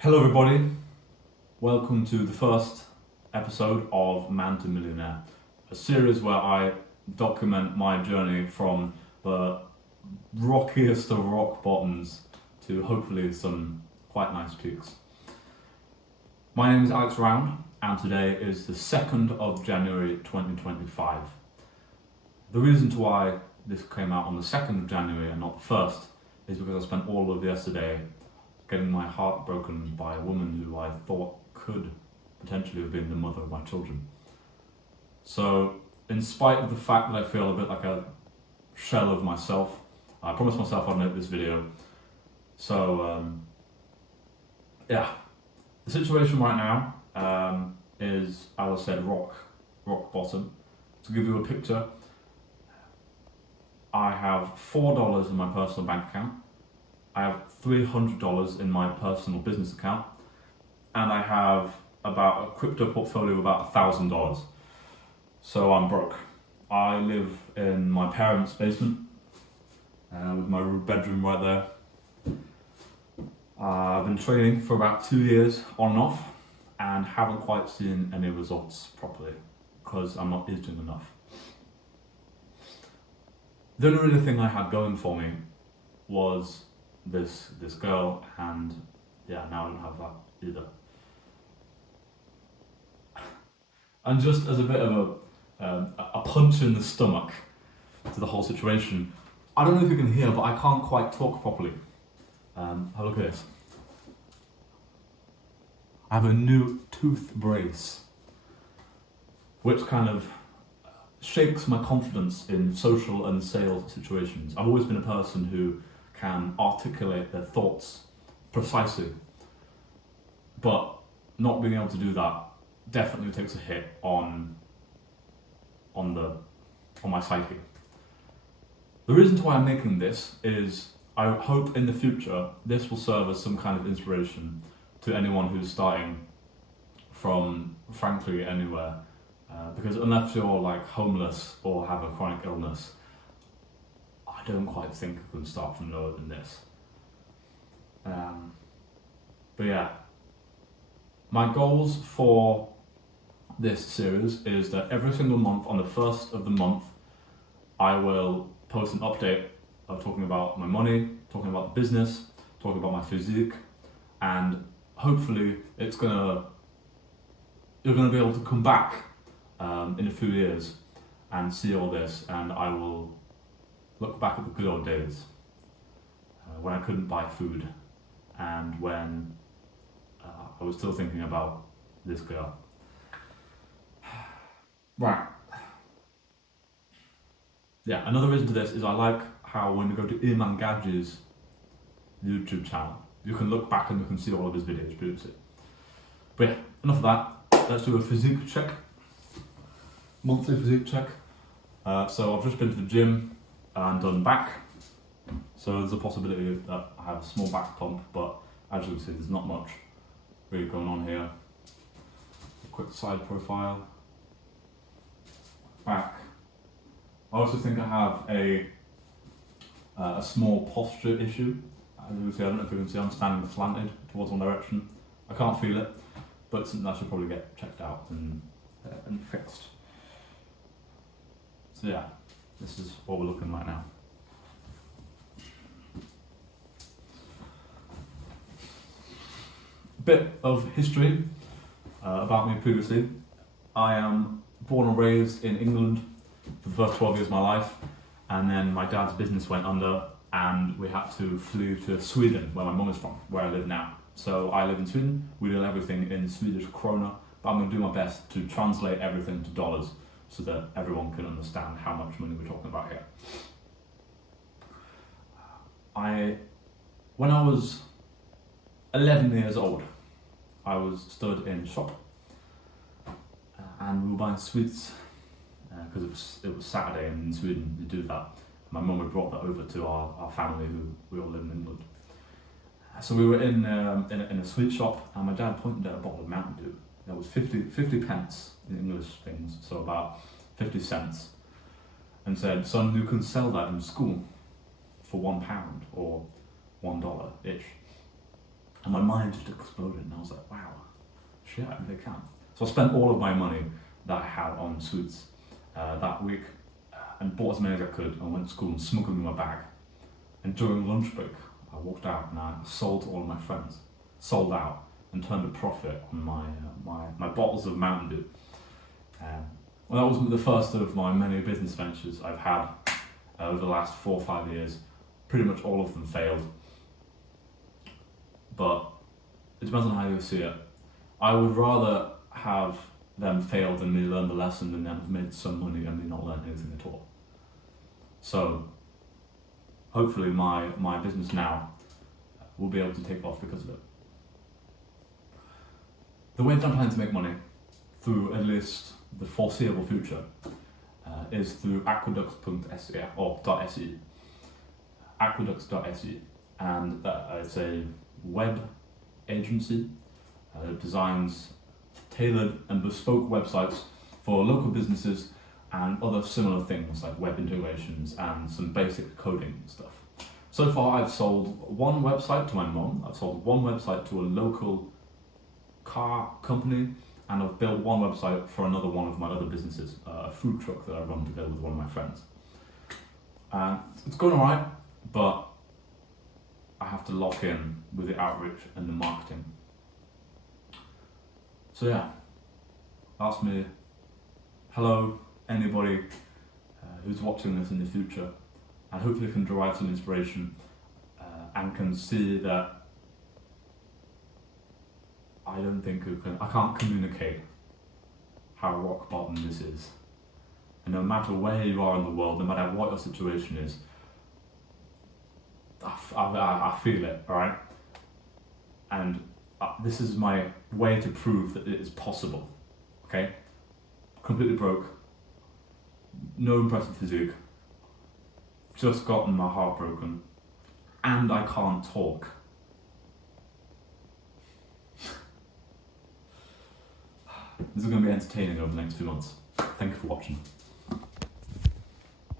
Hello everybody, welcome to the first episode of Man to Millionaire, a series where I document my journey from the rockiest of rock bottoms to hopefully some quite nice peaks. My name is Alex Round and today is the 2nd of January 2025. The reason to why this came out on the 2nd of January and not the 1st is because I spent all of yesterday getting my heart broken by a woman who I thought could potentially have been the mother of my children. So, in spite of the fact that I feel a bit like a shell of myself, I promised myself I'd make this video. So, the situation right now is, as I said, rock bottom. To give you a picture, I have $4 in my personal bank account. I have $300 in my personal business account, and I have about a crypto portfolio of about $1,000. So I'm broke. I live in my parents' basement with my bedroom right there. I've been training for about 2 years on and off and haven't quite seen any results properly because I'm not eating enough. The only really thing I had going for me was this girl, and now I don't have that either. And just as a bit of a punch in the stomach to the whole situation, I don't know if you can hear, but I can't quite talk properly. Have a look at this. I have a new tooth brace, which kind of shakes my confidence in social and sales situations. I've always been a person who can articulate their thoughts precisely, but not being able to do that definitely takes a hit on my psyche. The reason why I'm making this is I hope in the future this will serve as some kind of inspiration to anyone who's starting from frankly anywhere, because unless you're like homeless or have a chronic illness, I don't quite think I can start from lower than this. But yeah, my goals for this series is that every single month on the 1st of the month, I will post an update of talking about my money, talking about the business, talking about my physique, and hopefully you're gonna be able to come back in a few years and see all this, and I will look back at the good old days when I couldn't buy food and when I was still thinking about this girl. Right. Yeah, another reason to this is I like how when you go to Iman Gadji's YouTube channel, you can look back and you can see all of his videos previously. But yeah, enough of that. Let's do a physique check. Monthly physique check. So I've just been to the gym and done back, so there's a possibility that I have a small back pump, but as you can see there's not much really going on here. A quick side profile, back. I also think I have a small posture issue. As you can see, I don't know if you can see, I'm standing slanted towards one direction. I can't feel it, but it's something I should probably get checked out and fixed. So yeah, this is what we're looking like now. Bit of history about me previously. I am born and raised in England for the first 12 years of my life, and then my dad's business went under and we had to flee to Sweden, where my mum is from, where I live now. So I live in Sweden, we do everything in Swedish krona, but I'm going to do my best to translate everything to dollars so that everyone can understand how much money we're talking about here. When I was 11 years old, I was stood in a shop and we were buying sweets because it was Saturday, and in Sweden you do that. My mum had brought that over to our family, who we all live in England. So we were in a sweet shop, and my dad pointed at a bottle of Mountain Dew. That was 50 pence in English things, so about 50 cents, and said, "Son, you can sell that in school for £1 or $1 each." And my mind just exploded, and I was like, wow, shit, I really can. So I spent all of my money that I had on sweets that week and bought as many as I could, and went to school and smuggled them in my bag. And during lunch break, I walked out and I sold to all of my friends, sold out, and turned a profit on my bottles of Mountain Dew. Well, that was the first of my many business ventures I've had over the last 4 or 5 years. Pretty much all of them failed, but it depends on how you see it. I would rather have them fail than me learn the lesson than them have made some money and me not learn anything at all. So hopefully my business now will be able to take off because of it. The way that I'm planning to make money through at least the foreseeable future is through aqueducts.se or .se. Aqueducts.se, and it's a web agency that designs tailored and bespoke websites for local businesses and other similar things like web integrations and some basic coding and stuff. So far I've sold one website to my mum, I've sold one website to a local car company, and I've built one website for another one of my other businesses, a food truck that I run together with one of my friends. And it's going alright, but I have to lock in with the outreach and the marketing. So yeah, that's me. Hello, anybody who's watching this in the future, and hopefully can derive some inspiration and can see that I can't communicate how rock bottom this is. And no matter where you are in the world, no matter what your situation is, I feel it, alright? And this is my way to prove that it is possible, okay? Completely broke, no impressive physique, just gotten my heart broken, and I can't talk. This is going to be entertaining over the next few months. Thank you for watching.